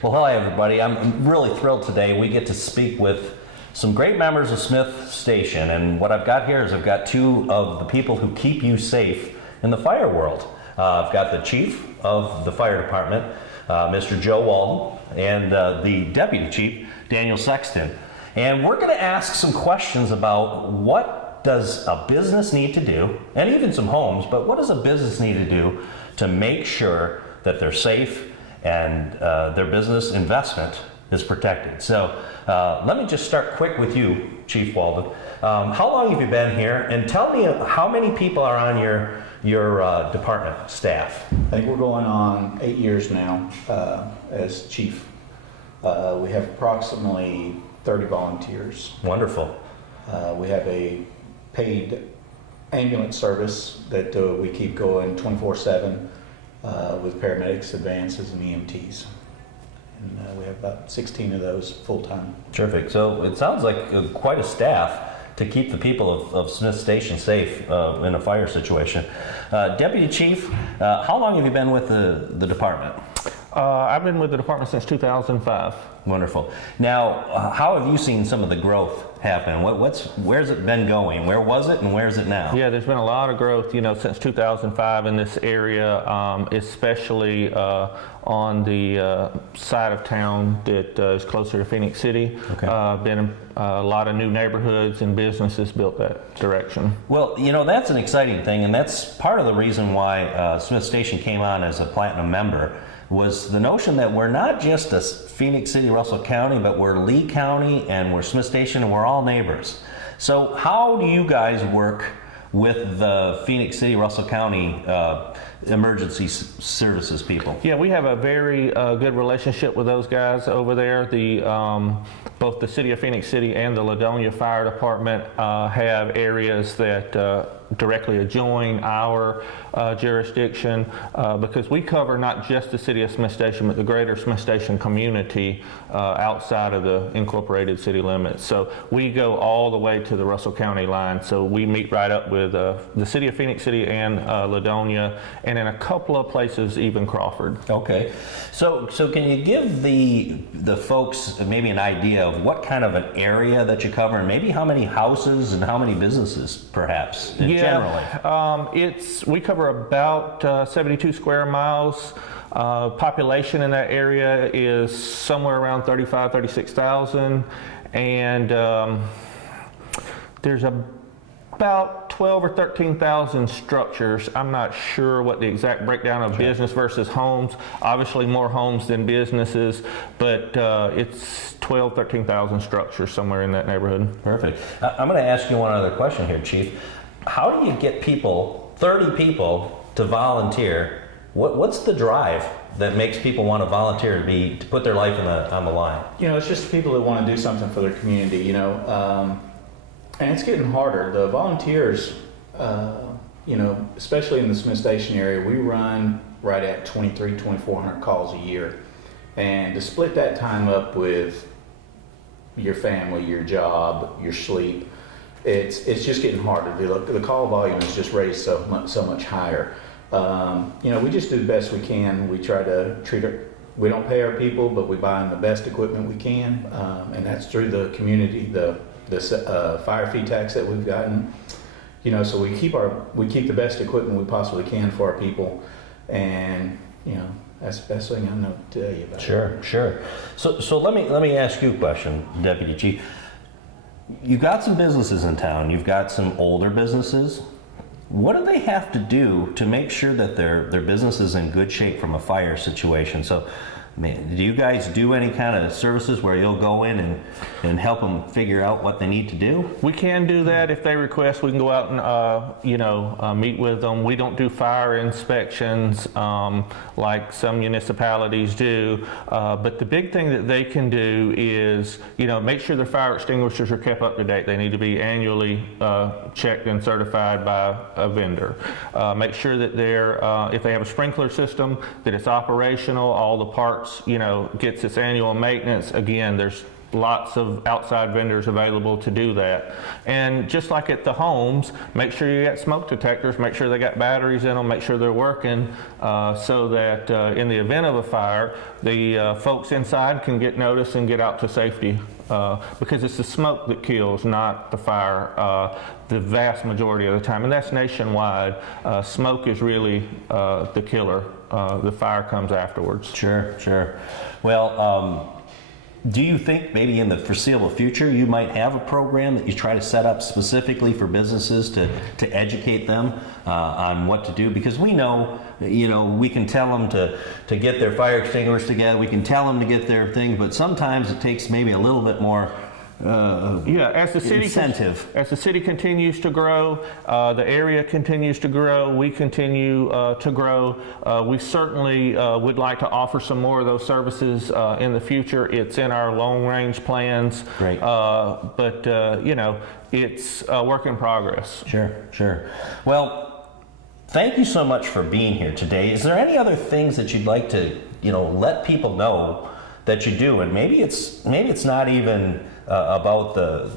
Well, hi everybody. I'm really thrilled today. We get to speak with some great members of Smith Station, and what I've got here is I've got two of the people who keep you safe in the fire world. I've got the chief of the fire department, Mr. Joe Walden, and the deputy chief, Daniel Sexton. And we're going to ask some questions about what does a business need to do, and even some homes, but what does a business need to do to make sure that they're safe and their business investment is protected. So let me just start quick with you, Chief Walden. How long have you been here? And tell me how many people are on your department staff? I think we're going on 8 years now as chief. We have approximately 30 volunteers. Wonderful. We have a paid ambulance service that we keep going 24/7 with paramedics, advances, and EMTs. And we have about 16 of those full-time. Terrific. So it sounds like quite a staff to keep the people of Smith Station safe in a fire situation. Deputy Chief, how long have you been with the department? I've been with the department since 2005. Wonderful. Now, how have you seen some of the growth happen? Where's it been going? Where was it and where's it now? Yeah, there's been a lot of growth, since 2005 in this area, especially on the side of town that is closer to Phoenix City. Okay. Been a lot of new neighborhoods and businesses built that direction. Well, that's an exciting thing, and that's part of the reason why Smith Station came on as a platinum member, was the notion that we're not just a Phoenix City, Russell County, but we're Lee County and we're Smith Station and we're all neighbors. So how do you guys work with the Phoenix City, Russell County emergency services people? Yeah, we have a very good relationship with those guys over there. Both the City of Phoenix City and the Ladonia Fire Department have areas that directly adjoin our jurisdiction because we cover not just the City of Smith Station, but the greater Smith Station community outside of the incorporated city limits. So we go all the way to the Russell County line. So we meet right up with the City of Phoenix City and Ladonia, and in a couple of places, even Crawford. Okay. So can you give the folks maybe an idea of what kind of an area that you cover, and maybe how many houses and how many businesses, perhaps, generally? We cover about 72 square miles. Population in that area is somewhere around 36,000, and there's about 12 or 13,000 structures. I'm not sure what the exact breakdown of business versus homes. Obviously more homes than businesses, but it's 12, 13,000 structures somewhere in that neighborhood. Perfect. I'm going to ask you one other question here, Chief. How do you get 30 people to volunteer? What's the drive that makes people want to volunteer to put their life on the line? It's just people that want to do something for their community, and it's getting harder. The volunteers, especially in the Smith Station area, we run right at 2,400 calls a year. And to split that time up with your family, your job, your sleep, it's just getting harder. The call volume is just raised so much higher. We just do the best we can. We try to we don't pay our people, but we buy them the best equipment we can, and that's through the community, the fire fee tax that we've gotten. So we keep the best equipment we possibly can for our people, and that's the best thing I know to tell you about. Sure. So let me ask you a question, Deputy Chief. You've got some businesses in town. You've got some older businesses. What do they have to do to make sure that their business is in good shape from a fire situation? So, do you guys do any kind of services where you'll go in and help them figure out what they need to do? We can do that if they request. We can go out and meet with them. We don't do fire inspections like some municipalities do, but the big thing that they can do is make sure their fire extinguishers are kept up to date. They need to be annually checked and certified by a vendor. Make sure that if they have a sprinkler system, that it's operational, all the parts gets its annual maintenance. Again, there's lots of outside vendors available to do that. And just like at the homes, make sure you got smoke detectors, make sure they got batteries in them, make sure they're working, so that in the event of a fire, the folks inside can get notice and get out to safety. Because it's the smoke that kills, not the fire, the vast majority of the time. And that's nationwide. Smoke is really the killer. The fire comes afterwards. Sure. Well, do you think maybe in the foreseeable future you might have a program that you try to set up specifically for businesses to educate them on what to do? Because we know, we can tell them to get their fire extinguishers together, we can tell them to get their thing, but sometimes it takes maybe a little bit more as the city incentive. As the city continues to grow, the area continues to grow, we continue to grow. We certainly would like to offer some more of those services in the future. It's in our long-range plans. Great. But it's a work in progress. Sure. Well, thank you so much for being here today. Is there any other things that you'd like to, let people know that you do? And maybe it's not even about the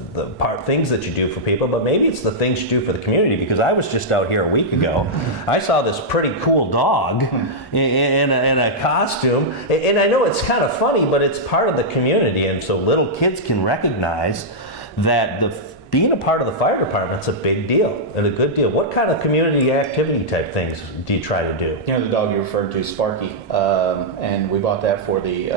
things that you do for people, but maybe it's the things you do for the community. Because I was just out here a week ago, I saw this pretty cool dog in a costume, and I know it's kind of funny, but it's part of the community, and so little kids can recognize that being a part of the fire department's a big deal and a good deal. What kind of community activity type things do you try to do? The dog you referred to is Sparky, and we bought that for the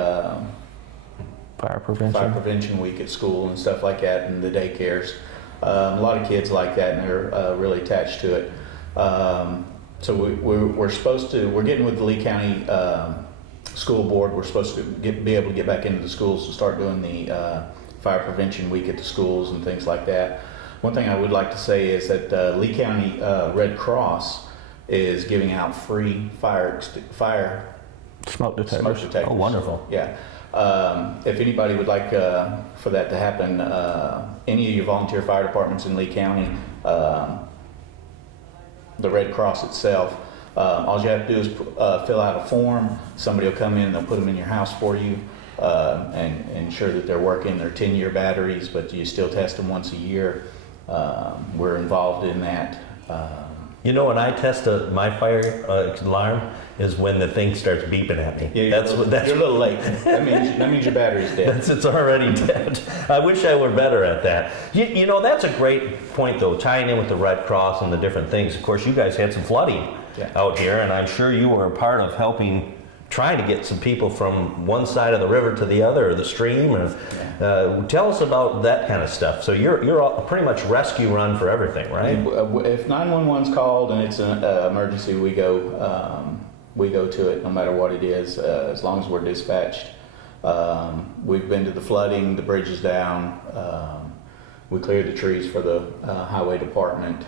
Fire prevention. Fire prevention week at school and stuff like that, and the daycares. A lot of kids like that, and they're really attached to it. So we're getting with the Lee County School Board. We're supposed to be able to get back into the schools to start doing the fire prevention week at the schools and things like that. One thing I would like to say is that Lee County Red Cross is giving out free fire Smoke detectors. Oh, wonderful. Yeah. If anybody would like for that to happen, any of your volunteer fire departments in Lee County, the Red Cross itself, all you have to do is fill out a form. Somebody will come in and they'll put them in your house for you and ensure that they're working. They're 10-year batteries, but you still test them once a year. We're involved in that. When I test my fire alarm is when the thing starts beeping at me. Yeah, you're a little late. That means your battery's dead. It's already dead. I wish I were better at that. That's a great point, though, tying in with the Red Cross and the different things. Of course, you guys had some flooding out here, and I'm sure you were a part of helping trying to get some people from one side of the river to the other, or the stream. Tell us about that kind of stuff. So you're all pretty much rescue run for everything, right? If 911's called and it's an emergency, we go to it no matter what it is, as long as we're dispatched. We've been to the flooding, the bridge is down. We cleared the trees for the highway department.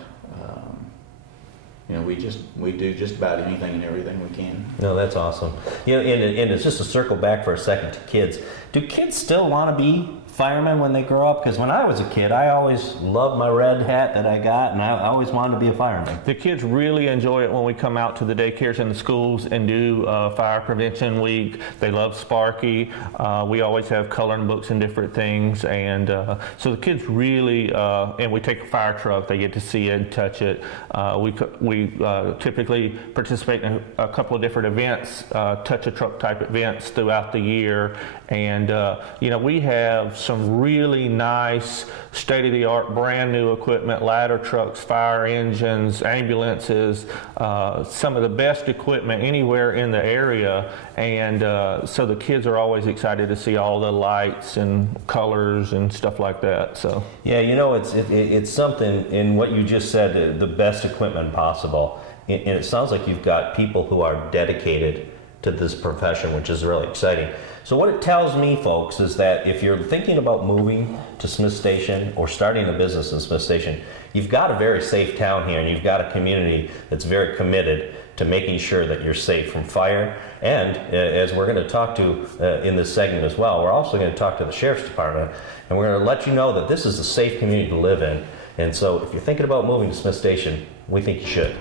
We do just about anything and everything we can. No, that's awesome. And it's just to circle back for a second to kids. Do kids still want to be firemen when they grow up? Because when I was a kid, I always loved my red hat that I got, and I always wanted to be a fireman. The kids really enjoy it when we come out to the daycares and the schools and do Fire Prevention Week. They love Sparky. We always have coloring books and different things, and so the kids really, and we take a fire truck, they get to see it, touch it. We typically participate in a couple of different events, touch a truck type events throughout the year, and we have some really nice state-of-the-art brand new equipment, ladder trucks, fire engines, ambulances, some of the best equipment anywhere in the area, and so the kids are always excited to see all the lights and colors and stuff like that. So it's something in what you just said, the best equipment possible, and it sounds like you've got people who are dedicated to this profession, which is really exciting. So what it tells me, folks, is that if you're thinking about moving to Smith Station or starting a business in Smith Station, you've got a very safe town here, and you've got a community that's very committed to making sure that you're safe from fire. And as we're going to talk to in this segment as well, we're also going to talk to the Sheriff's Department, and we're going to let you know that this is a safe community to live in. And so if you're thinking about moving to Smith Station, we think you should.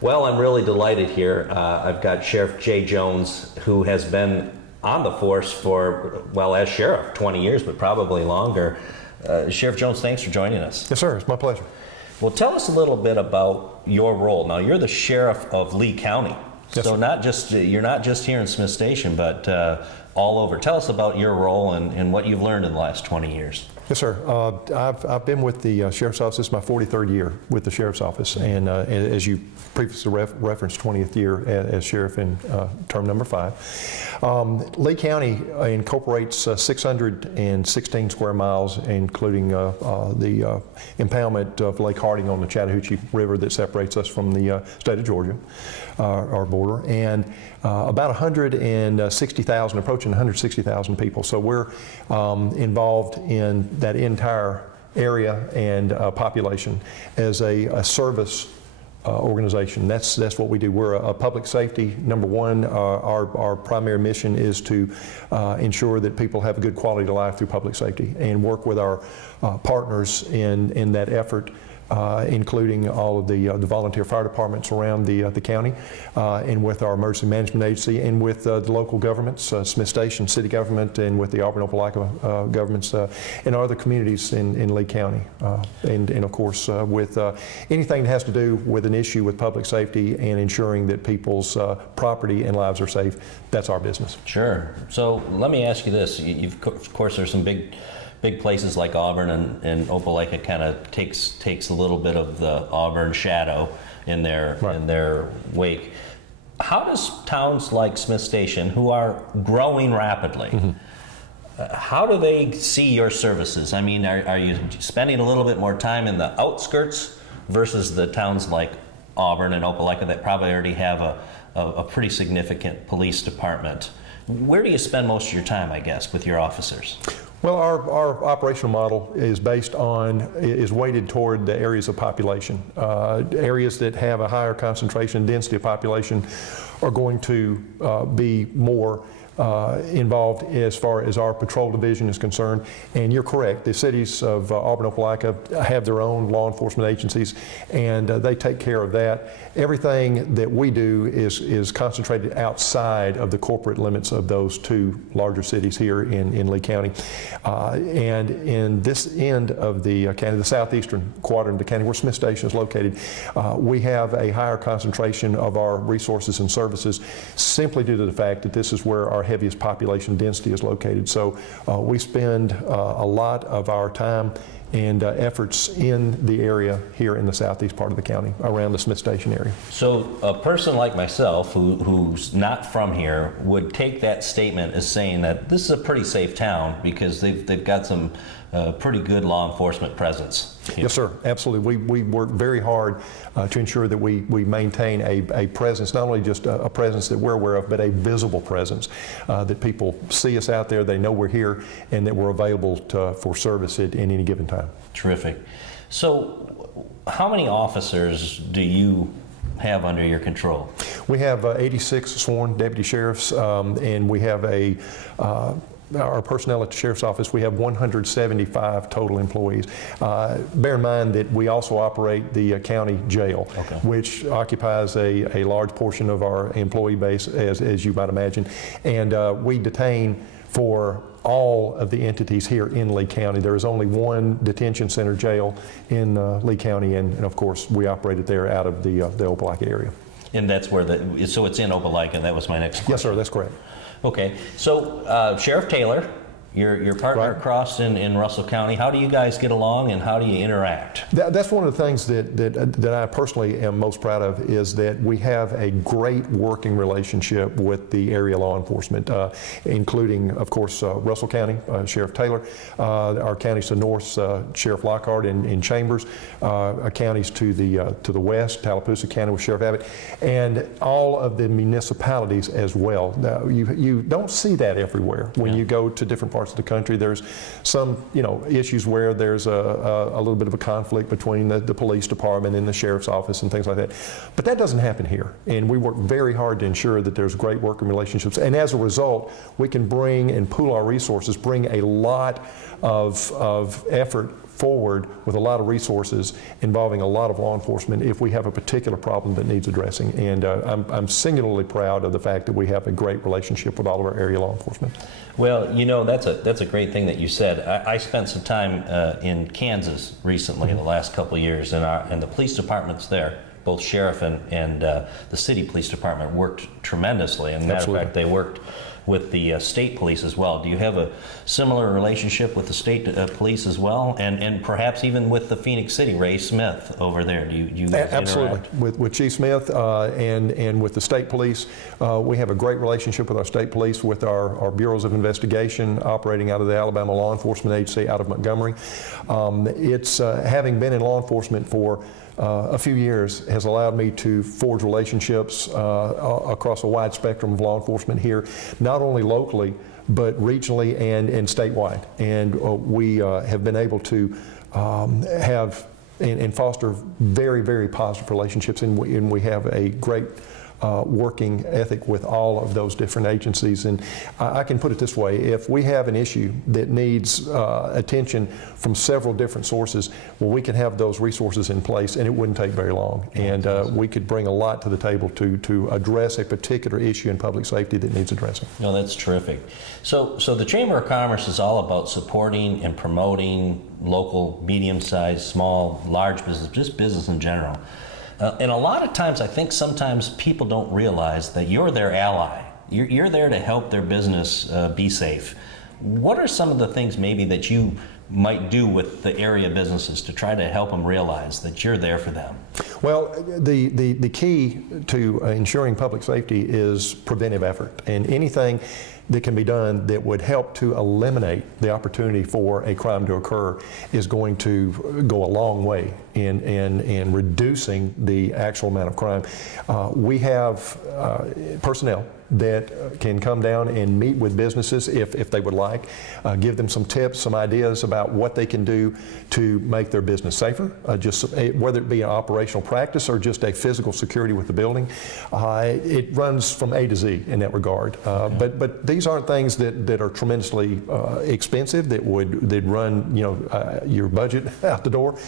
Well, I'm really delighted here. I've got Sheriff Jay Jones, who has been on the force for, well, as sheriff, 20 years, but probably longer. Sheriff Jones, thanks for joining us. Yes, sir. It's my pleasure. Well, tell us a little bit about your role. Now, you're the sheriff of Lee County. Yes, So sir. you're not just here in Smith Station, but all over. Tell us about your role and what you've learned in the last 20 years. Yes, sir. I've been with the Sheriff's Office. This is my 43rd year with the Sheriff's Office. And as you previously referenced, 20th year as Sheriff in term number 5. Lee County incorporates 616 square miles, including the impoundment of Lake Harding on the Chattahoochee River that separates us from the state of Georgia, our border, and about 160,000, approaching 160,000 people. So we're involved in that entire area and population as a service organization. That's what we do. We're a public safety. Number one, our primary mission is to ensure that people have a good quality of life through public safety, and work with our partners in that effort, including all of the volunteer fire departments around the county, and with our emergency management agency, and with the local governments, Smith Station city government, and with the Auburn-Opelika governments, and other communities in Lee County, and of course with anything that has to do with an issue with public safety and ensuring that people's property and lives are safe. That's our business. Sure. So let me ask you this. Of course, there's some big places like Auburn, and Opelika kind of takes a little bit of the Auburn shadow in their wake. How does towns like Smith Station, who are growing rapidly, how do they see your services? I mean, are you spending a little bit more time in the outskirts versus the towns like Auburn and Opelika that probably already have a pretty significant police department? Where do you spend most of your time, I guess, with your officers? Well, our operational model is weighted toward the areas of population. Areas that have a higher concentration, density of population are going to be more involved as far as our patrol division is concerned. And you're correct, the cities of Auburn, Opelika have their own law enforcement agencies, and they take care of that. Everything that we do is concentrated outside of the corporate limits of those two larger cities here in Lee County. And in this end of the county, the southeastern quadrant of the county, where Smith Station is located, we have a higher concentration of our resources and services, simply due to the fact that this is where our heaviest population density is located. So we spend a lot of our time and efforts in the area here in the southeast part of the county, around the Smith Station area. So a person like myself, who's not from here, would take that statement as saying that this is a pretty safe town because they've got some pretty good law enforcement presence. Yes, sir. Absolutely. We work very hard to ensure that we maintain a presence, not only just a presence that we're aware of, but a visible presence, that people see us out there, they know we're here, and that we're available for service at any given time. Terrific. So how many officers do you have under your control? We have 86 sworn deputy sheriffs, and we have our personnel at the Sheriff's Office, we have 175 total employees. Bear in mind that we also operate the county jail, which occupies a large portion of our employee base, as you might imagine. And we detain for all of the entities here in Lee County. There is only one detention center jail in Lee County, and of course we operate it there out of the Opelika area. And that's where so it's in Opelika. That was my next question. Yes, sir, that's correct. Okay, so Sheriff Taylor, your partner across in Russell County, how do you guys get along and how do you interact? That's one of the things that I personally am most proud of, is that we have a great working relationship with the area law enforcement, including, of course, Russell County, Sheriff Taylor, our counties to the north, Sheriff Lockhart in Chambers, our counties to the west, Tallapoosa County with Sheriff Abbott, and all of the municipalities as well. Now, you don't see that everywhere. When you go to different parts of the country, there's some issues where there's a little bit of a conflict between the police department and the sheriff's office and things like that. But that doesn't happen here, and we work very hard to ensure that there's great working relationships, and as a result we can bring and pool our resources, bring a lot of effort forward with a lot of resources involving a lot of law enforcement if we have a particular problem that needs addressing. And I'm singularly proud of the fact that we have a great relationship with all of our area law enforcement. Well, you know, that's a great thing that you said. I spent some time in Kansas recently, the last couple of years, and the police departments there, both sheriff and the city police department, worked tremendously. And matter of fact, they worked with the state police as well. Do you have a similar relationship with the state police as well, and perhaps even with the Phoenix City, Ray Smith over there? Do you Absolutely. interact? With Chief Smith and with the state police, we have a great relationship with our state police, with our bureaus of investigation operating out of the Alabama Law Enforcement Agency out of Montgomery. It's having been in law enforcement for a few years has allowed me to forge relationships across a wide spectrum of law enforcement here, not only locally, but regionally and statewide. And we have been able to have and foster very, very positive relationships, and we have a great working ethic with all of those different agencies. And I can put it this way: if we have an issue that needs attention from several different sources, well, we can have those resources in place, and it wouldn't take very long. And we could bring a lot to the table to address a particular issue in public safety that needs addressing. No, that's terrific. So the Chamber of Commerce is all about supporting and promoting local, medium-sized, small, large business, just business in general. And a lot of times, I think sometimes people don't realize that you're their ally. You're there to help their business be safe. What are some of the things maybe that you might do with the area businesses to try to help them realize that you're there for them? Well, the key to ensuring public safety is preventive effort, and anything that can be done that would help to eliminate the opportunity for a crime to occur is going to go a long way in reducing the actual amount of crime. We have personnel that can come down and meet with businesses if they would like, give them some tips, some ideas about what they can do to make their business safer, just whether it be an operational practice or just a physical security with the building. It runs from A to Z in that regard. But these aren't things that are tremendously expensive that would run your budget out the door.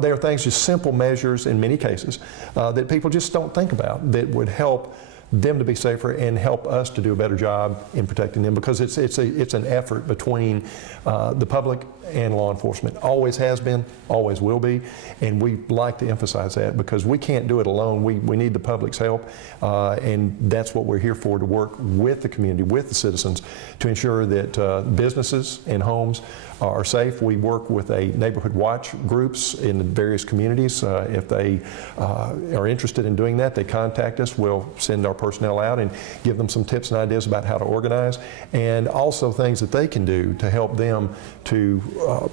They are things, just simple measures in many cases that people just don't think about that would help them to be safer and help us to do a better job in protecting them, because it's an effort between the public and law enforcement. Always has been, always will be, and we like to emphasize that because we can't do it alone. We need the public's help, and that's what we're here for, to work with the community, with the citizens, to ensure that businesses and homes are safe. We work with a neighborhood watch groups in the various communities. If they are interested in doing that, they contact us. We'll send our personnel out and give them some tips and ideas about how to organize, and also things that they can do to help them to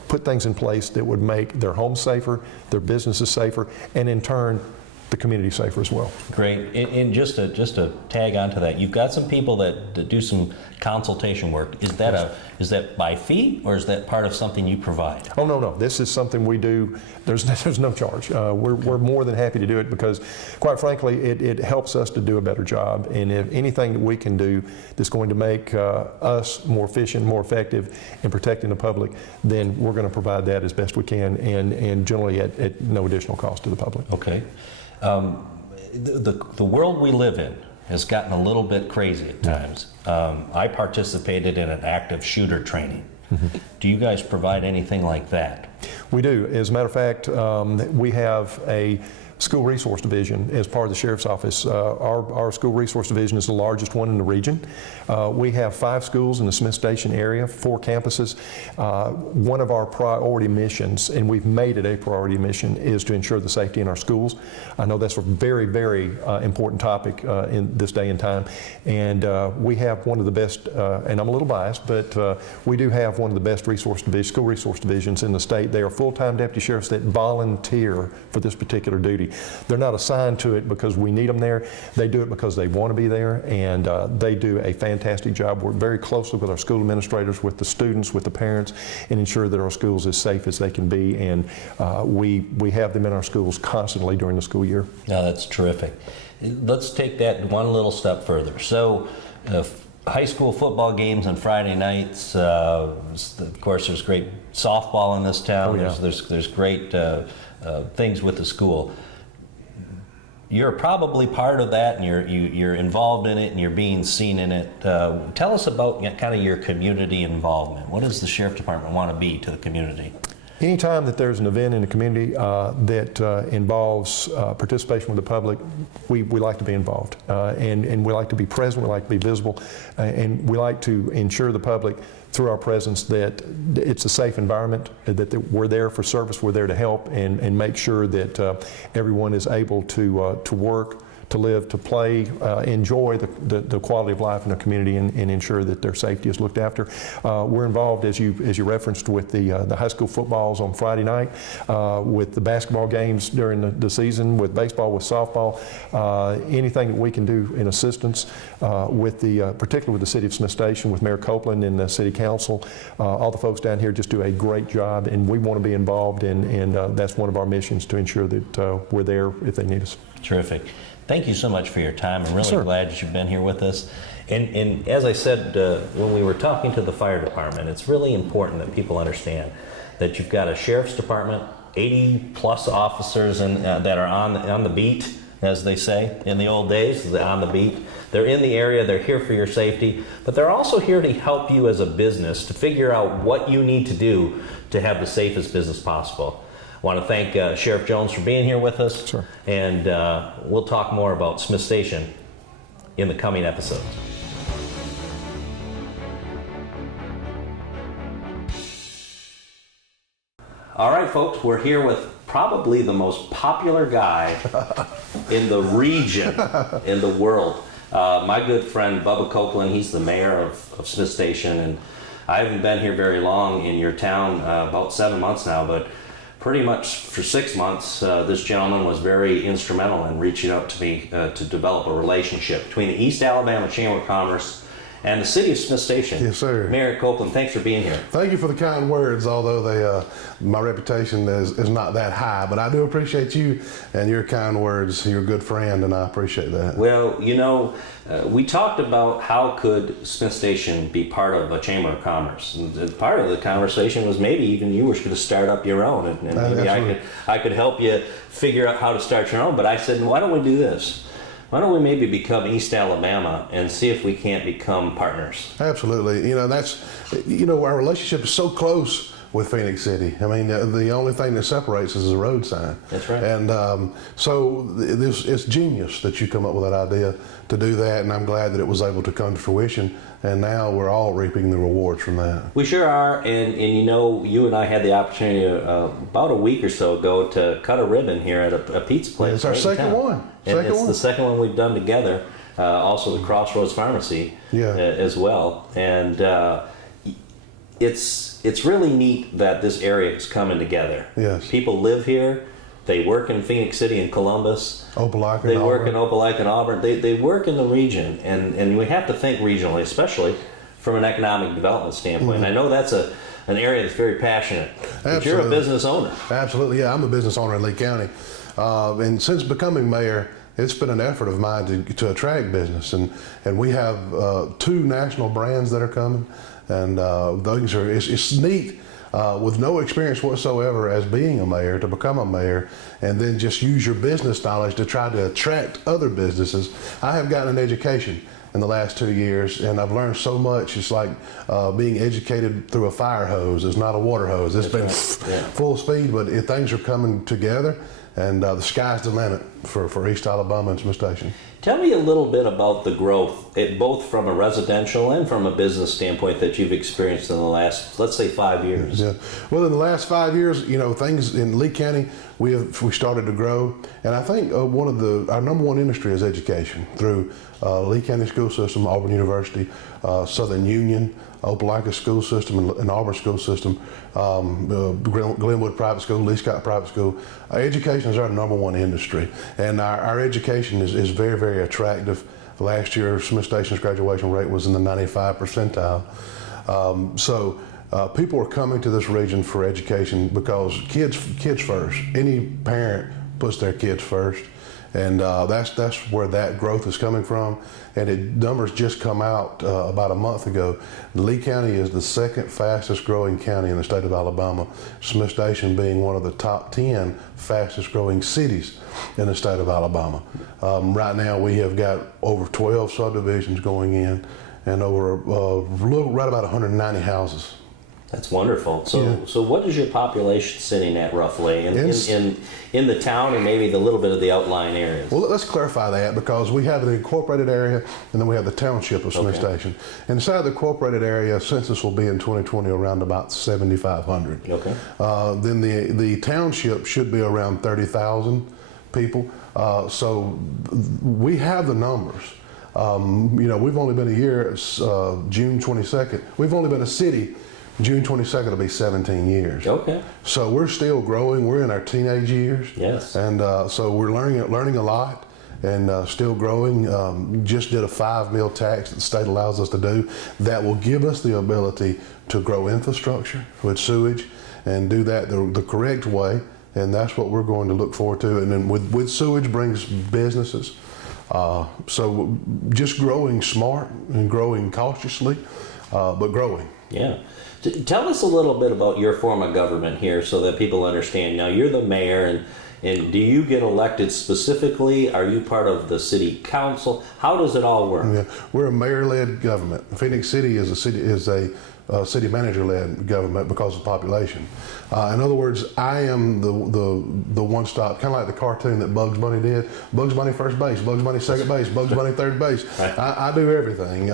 put things in place that would make their homes safer, their businesses safer, and in turn, the community safer as well. Great. And just to tag onto that, you've got some people that do some consultation work. Is that by fee, or is that part of something you provide? Oh, no. This is something we do. There's no charge. We're more than happy to do it because, quite frankly, it helps us to do a better job. And if anything that we can do that's going to make us more efficient, more effective in protecting the public, then we're going to provide that as best we can, and generally at no additional cost to the public. Okay. The world we live in has gotten a little bit crazy at times. I participated in an active shooter training. Do you guys provide anything like that? We do. As a matter of fact, we have a School Resource Division as part of the Sheriff's Office. Our School Resource Division is the largest one in the region. We have 5 schools in the Smith Station area, 4 campuses. One of our priority missions, and we've made it a priority mission, is to ensure the safety in our schools. I know that's a very, very important topic in this day and time. And we have one of the best, and I'm a little biased, but we do have one of the best school resource divisions in the state. They are full-time deputy sheriffs that volunteer for this particular duty. They're not assigned to it because we need them there. They do it because they want to be there, and they do a fantastic job. Work very closely with our school administrators, with the students, with the parents, and ensure that our schools are as safe as they can be. And we have them in our schools constantly during the school year. No, that's terrific. Let's take that one little step further. So high school football games on Friday nights. Of course, there's great softball in this town. Oh, yeah. There's great things with the school. You're probably part of that, and you're involved in it, and you're being seen in it. Tell us about kind of your community involvement. What does the Sheriff Department want to be to the community? Anytime that there's an event in the community that involves participation with the public, we like to be involved. And we like to be present, we like to be visible, and we like to ensure the public through our presence that it's a safe environment, that we're there for service, we're there to help, and make sure that everyone is able to work, to live, to play, enjoy the quality of life in the community, and ensure that their safety is looked after. We're involved, as you referenced, with the high school footballs on Friday night, with the basketball games during the season, with baseball, with softball, anything that we can do in assistance with particularly with the City of Smith Station, with Mayor Copeland and the City Council. All the folks down here just do a great job, and we want to be involved, and that's one of our missions, to ensure that we're there if they need us. Terrific. Thank you so much for your time. I'm really Sure. glad that you've been here with us. And as I said when we were talking to the fire department, it's really important that people understand that you've got a sheriff's department, 80 plus officers that are on the beat, as they say in the old days, they're on the beat. They're in the area, they're here for your safety, but they're also here to help you as a business to figure out what you need to do to have the safest business possible. I want to thank Sheriff Jones for being here with us. Sure. And we'll talk more about Smith Station in the coming episodes. All right, folks, we're here with probably the most popular guy in the region, in the world. My good friend Bubba Copeland, he's the mayor of Smith Station, and I haven't been here very long in your town, about 7 months now, but pretty much for 6 months, this gentleman was very instrumental in reaching out to me to develop a relationship between the East Alabama Chamber of Commerce and the City of Smith Station. Yes, sir. Mayor Copeland, thanks for being here. Thank you for the kind words, although my reputation is not that high, but I do appreciate you and your kind words. You're a good friend, and I appreciate that. Well, we talked about how could Smith Station be part of a Chamber of Commerce. And part of the conversation was maybe even you were going to start up your own, and maybe I could help you figure out how to start your own. But I said, why don't we do this? Why don't we maybe become East Alabama and see if we can't become partners? Absolutely. Our relationship is so close with Phoenix City. I mean, the only thing that separates us is a road sign. That's right. And so it's genius that you come up with that idea to do that, and I'm glad that it was able to come to fruition, and now we're all reaping the rewards from that. We sure are, and you and I had the opportunity about a week or so ago to cut a ribbon here at a pizza place. It's our right in second town. one. And it's the second one we've done together. Also the Crossroads Pharmacy as well. And it's really neat that this area is coming together. Yes. People live here. They work in Phoenix City and Columbus. Opelika, They and work Auburn. in Opelika and Auburn. They work in the region, and we have to think regionally, especially from an economic development standpoint. And I know that's an area that's very passionate. But you're a Absolutely. business owner. Absolutely, yeah. I'm a business owner in Lee County. And since becoming mayor, it's been an effort of mine to attract business. And we have 2 national brands that are coming. And it's neat with no experience whatsoever as being a mayor to become a mayor and then just use your business knowledge to try to attract other businesses. I have gotten an education in the last 2 years, and I've learned so much. It's like being educated through a fire hose. It's not a water hose. It's been full speed, but things are coming together, and the sky's the limit for East Alabama and Smith Station. Tell me a little bit about the growth, both from a residential and from a business standpoint, that you've experienced in the last, let's say, 5 years. Yeah. Well, in the last 5 years, things in Lee County, we started to grow, and I think our number one industry is education through Lee County School System, Auburn University, Southern Union, Opelika School System, and Auburn School System, Glenwood Private School, Lee Scott Private School. Education is our number one industry, and our education is very, very attractive. Last year, Smith Station's graduation rate was in the 95th percentile. So people are coming to this region for education because kids first. Any parent puts their kids first. And that's where that growth is coming from. And numbers just come out about a month ago. Lee County is the second fastest growing county in the state of Alabama, Smith Station being one of the top 10 fastest growing cities in the state of Alabama. Right now we have got over 12 subdivisions going in and over right about 190 houses. That's wonderful. So, Yeah. so what is your population sitting at roughly It's- in the town and maybe the little bit of the outlying areas? Well, let's clarify that because we have the incorporated area and then we have the township of Smith Okay. Station. Inside the incorporated area, census will be in 2020 around about 7,500. Okay. Then the township should be around 30,000 people. So we have the numbers. We've only been a year, June 22nd. We've only been a city. June 22nd will be 17 years. Okay. So we're still growing. We're in our teenage years. Yes. And so we're learning a lot and still growing. Just did a 5 mil tax that the state allows us to do that will give us the ability to grow infrastructure with sewage and do that the correct way. And that's what we're going to look forward to. And then with sewage brings businesses. So just growing smart and growing cautiously, but growing. Yeah. Tell us a little bit about your form of government here so that people understand. Now, you're the mayor, and do you get elected specifically? Are you part of the city council? How does it all work? Yeah, we're a mayor-led government. Phoenix City is a city manager-led government because of population. In other words, I am the one-stop, kind of like the cartoon that Bugs Bunny did. Bugs Bunny first base, Bugs Bunny second base, Bugs Bunny third base. I do everything.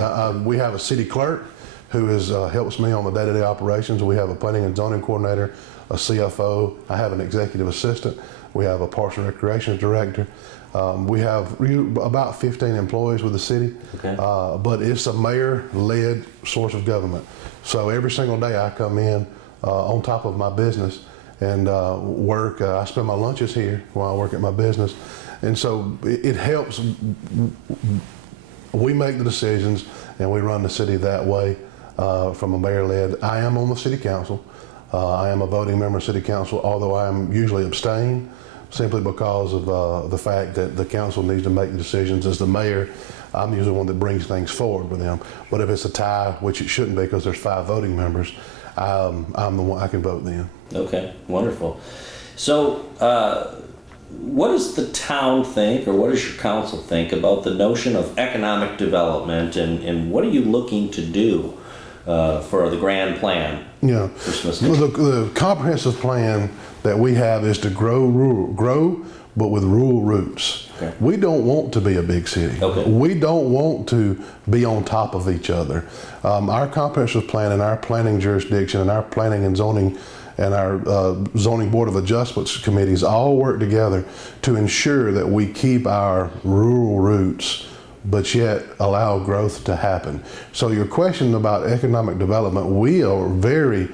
We have a city clerk who helps me on the day-to-day operations. We have a planning and zoning coordinator, a CFO. I have an executive assistant. We have a Parks and Recreation director. We have about 15 employees with the city, Okay. but it's a mayor-led source of government. So every single day I come in on top of my business and work. I spend my lunches here while I work at my business. And so it helps. We make the decisions and we run the city that way from a mayor-led. I am on the city council. I am a voting member of city council, although I am usually abstain simply because of the fact that the council needs to make the decisions. As the mayor, I'm usually the one that brings things forward with them. But if it's a tie, which it shouldn't be because there's 5 voting members, I'm the one I can vote then. Okay, wonderful. So, what does the town think, or what does your council think about the notion of economic development, and what are you looking to do for the grand plan? Yeah, for Smith Station? the comprehensive plan that we have is to grow, but with rural roots. Okay. We don't want to be a big city. Okay. We don't want to be on top of each other. Our comprehensive plan and our planning jurisdiction and our planning and zoning and our zoning board of adjustments committees all work together to ensure that we keep our rural roots but yet allow growth to happen. So your question about economic development, we're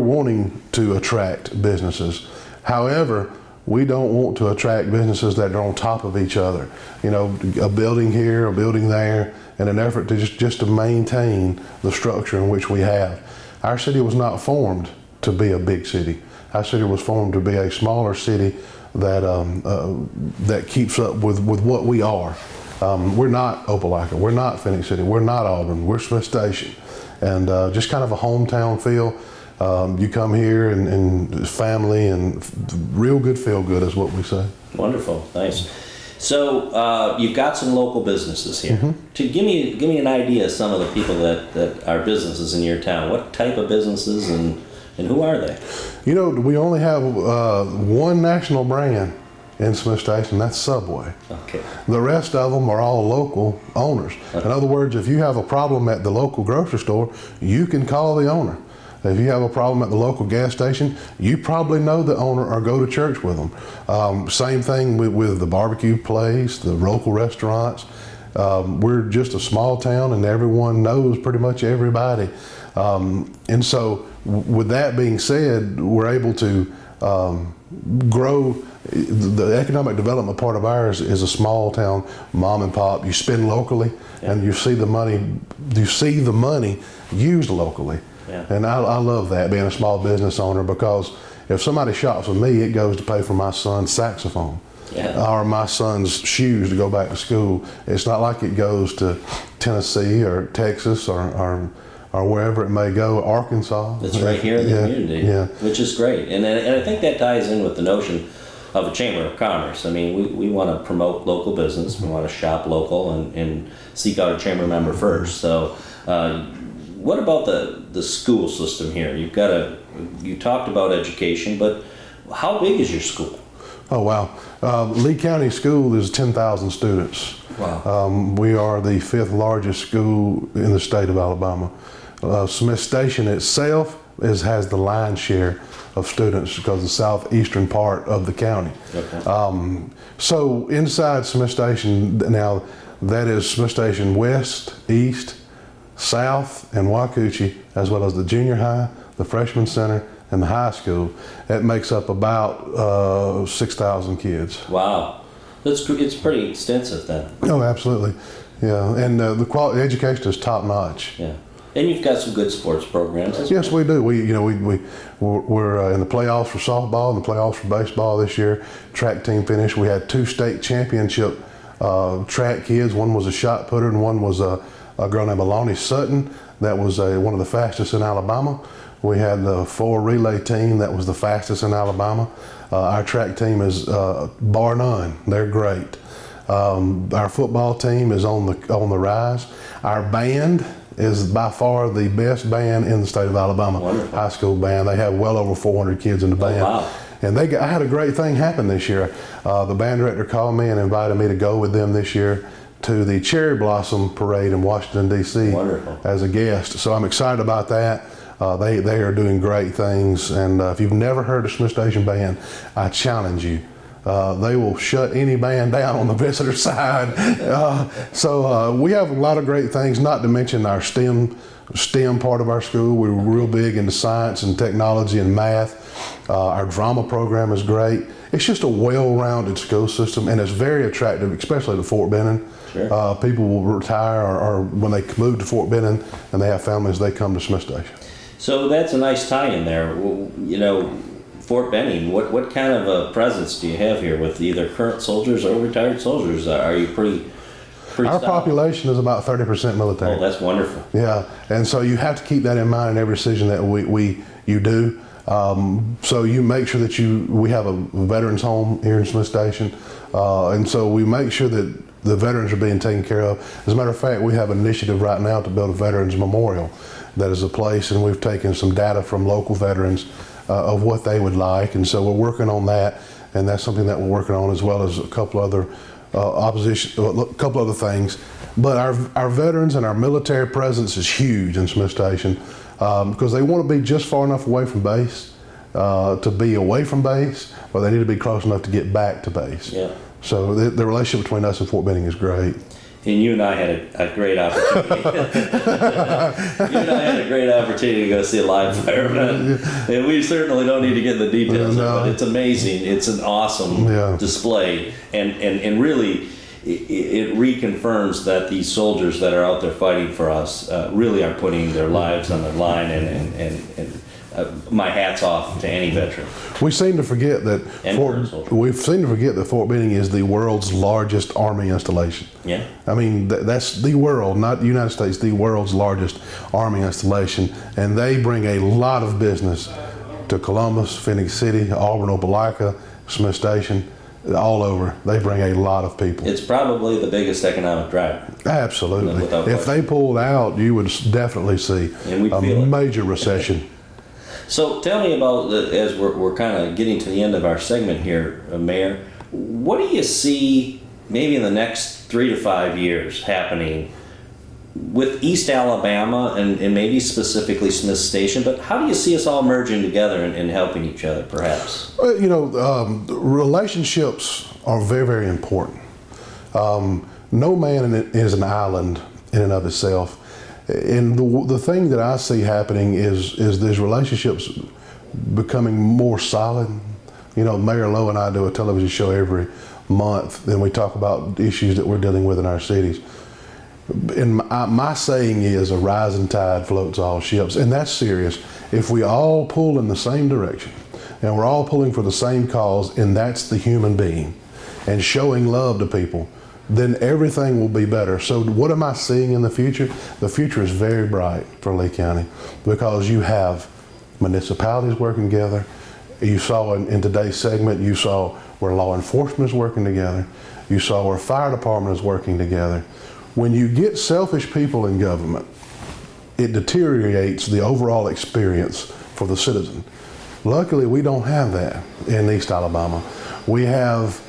wanting to attract businesses. However, we don't want to attract businesses that are on top of each other. You know, a building here, a building there, in an effort to just to maintain the structure in which we have. Our city was not formed to be a big city. Our city was formed to be a smaller city that keeps up with what we are. We're not Opelika, we're not Phoenix City, we're not Auburn, we're Smith Station. And just kind of a hometown feel. You come here and family and real good feel good is what we say. Wonderful, nice. So you've got some local businesses here. Mm-hmm. To give me an idea of some of the people that are businesses in your town. What type of businesses and who are they? You know, we only have one national brand in Smith Station, that's Subway. Okay. The rest of them are all local owners. In other words, if you have a problem at the local grocery store, you can call the owner. If you have a problem at the local gas station, you probably know the owner or go to church with them. Same thing with the barbecue place, the local restaurants. We're just a small town and everyone knows pretty much everybody. And so with that being said, we're able to grow. The economic development part of ours is a small town mom and pop. You spend locally and you see the money used locally. Yeah. And I love that, being a small business owner, because if somebody shops with me, it goes to pay for my son's saxophone. or my son's shoes to go back to school. It's not like it goes to Tennessee or Texas or wherever it may go, Arkansas. It's right here in the community, Yeah. which is great. And I think that ties in with the notion of a chamber of commerce. I mean, we want to promote local business. We want to shop local and seek out a chamber member first. So what about the school system here? You talked about education, but how big is your school? Oh, wow. Lee County School is 10,000 students. Wow. We are the 5th largest school in the state of Alabama. Smith Station itself has the lion's share of students because the southeastern part of the county. Okay. So inside Smith Station, now that is Smith Station West, East, South, and Wacoochee, as well as the junior high, the freshman center, and the high school. It makes up about 6,000 kids. Wow. It's pretty extensive then. Oh, absolutely. Yeah, and the quality education is top notch. Yeah. And you've got some good sports programs. Yes, we do. We're in the playoffs for softball and the playoffs for baseball this year. Track team finished. We had 2 state championship track kids. One was a shot putter and one was a girl named Alani Sutton. That was one of the fastest in Alabama. We had the 4 relay team that was the fastest in Alabama. Our track team is bar none. They're great. Our football team is on the rise. Our band is by far the best band in the state of Alabama. Wonderful. High school band. They have well over 400 kids in the band. Wow. And I had a great thing happen this year. The band director called me and invited me to go with them this year to the Cherry Blossom Parade in Washington, D.C. Wonderful. as a guest. So I'm excited about that. They are doing great things. And if you've never heard of Smith Station Band, I challenge you. They will shut any band down on the visitor side. So we have a lot of great things, not to mention our STEM part of our school. We're real big into science and technology and math. Our drama program is great. It's just a well-rounded school system, and it's very attractive, especially to Fort Benning. Sure. People will retire or when they move to Fort Benning and they have families, they come to Smith Station. So that's a nice tie-in there. Well, Fort Benning, what kind of a presence do you have here with either current soldiers or retired soldiers? Are you pretty Our solid? population is about 30% military. Oh, that's wonderful. Yeah, and so you have to keep that in mind in every decision that you do. So you make sure that we have a veterans home here in Smith Station, and so we make sure that the veterans are being taken care of. As a matter of fact, we have an initiative right now to build a veterans memorial. That is a place, and we've taken some data from local veterans of what they would like, and so we're working on that, and that's something that we're working on, as well as a couple other a couple other things. But our veterans and our military presence is huge in Smith Station because they want to be just far enough away from base to be away from base, but they need to be close enough to get back to base. Yeah. So the relationship between us and Fort Benning is great. And you and I had a great opportunity. You and I had a great opportunity to go see a live fire event. And we certainly don't need to get in the details, No. but it's amazing. It's an awesome display. And really, it reconfirms that these soldiers that are out there fighting for us really are putting their lives on the line. And my hat's off to any veteran. We seem to forget that Fort Benning is the world's largest Army installation. Yeah. I mean, that's the world, not the United States, the world's largest Army installation. And they bring a lot of business to Columbus, Phoenix City, Auburn, Opelika, Smith Station, all over. They bring a lot of people. It's probably the biggest economic driver. Absolutely. Without If they pulled out, you would definitely see And we'd a feel it. major recession. So tell me about, as we're kind of getting to the end of our segment here, Mayor, what do you see maybe in the next 3 to 5 years happening with East Alabama and maybe specifically Smith Station, but how do you see us all merging together and helping each other perhaps? Relationships are very, very important. No man is an island in and of itself. And the thing that I see happening is these relationships becoming more solid. Mayor Lowe and I do a television show every month, and we talk about issues that we're dealing with in our cities. And my saying is, a rising tide floats all ships, and that's serious. If we all pull in the same direction, and we're all pulling for the same cause, and that's the human being, and showing love to people, then everything will be better. So what am I seeing in the future? The future is very bright for Lee County because you have municipalities working together. You saw in today's segment, you saw where law enforcement is working together. You saw where fire department is working together. When you get selfish people in government, it deteriorates the overall experience for the citizen. Luckily, we don't have that in East Alabama. We have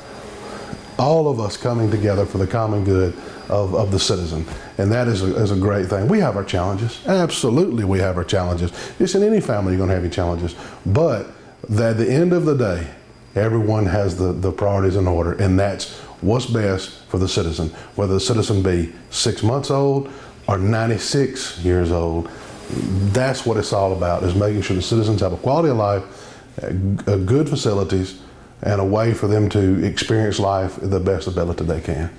all of us coming together for the common good of the citizen. And that is a great thing. We have our challenges. Absolutely, we have our challenges. Just in any family, you're going to have your challenges. But at the end of the day, everyone has the priorities in order, and that's what's best for the citizen, whether the citizen be 6 months old or 96 years old. That's what it's all about, is making sure the citizens have a quality of life, good facilities, and a way for them to experience life the best ability they can.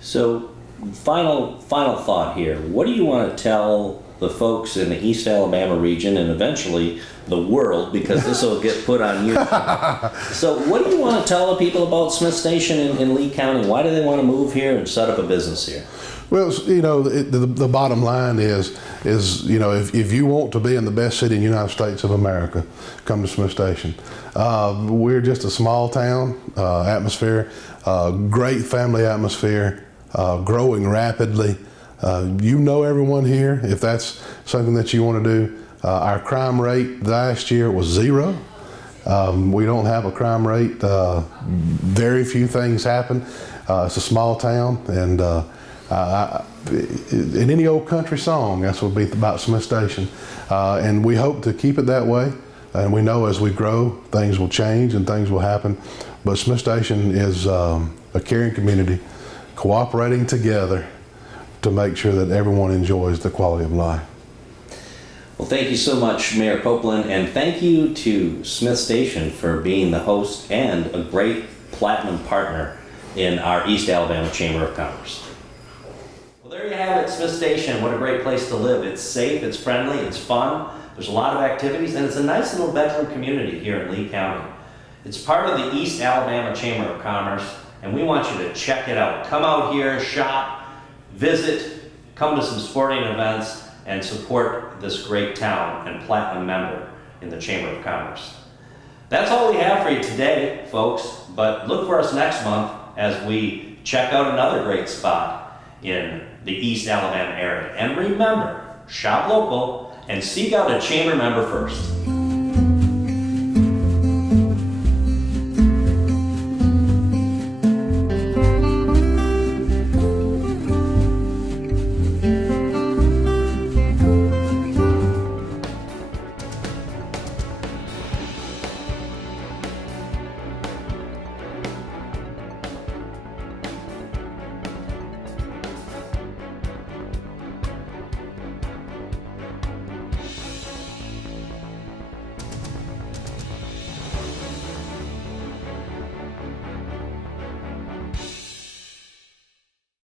So, final thought here. What do you want to tell the folks in the East Alabama region and eventually the world, because this will get put on YouTube? So what do you want to tell the people about Smith Station in Lee County? Why do they want to move here and set up a business here? Well, you know, the bottom line is you know, if you want to be in the best city in the United States of America, come to Smith Station. We're just a small town atmosphere, great family atmosphere, growing rapidly. You know everyone here, if that's something that you want to do. Our crime rate last year was 0. We don't have a crime rate. Very few things happen. It's a small town, and in any old country song, that's what would be about Smith Station. And we hope to keep it that way. And we know as we grow, things will change and things will happen. But Smith Station is a caring community, cooperating together to make sure that everyone enjoys the quality of life. Well, thank you so much, Mayor Copeland, and thank you to Smith Station for being the host and a great platinum partner in our East Alabama Chamber of Commerce. Well, there you have it, Smith Station. What a great place to live. It's safe, it's friendly, it's fun. There's a lot of activities, and it's a nice little bedroom community here in Lee County. It's part of the East Alabama Chamber of Commerce, and we want you to check it out. Come out here, shop, visit, come to some sporting events, and support this great town and platinum member in the Chamber of Commerce. That's all we have for you today, folks, but look for us next month as we check out another great spot in the East Alabama area. And remember, shop local and seek out a chamber member first.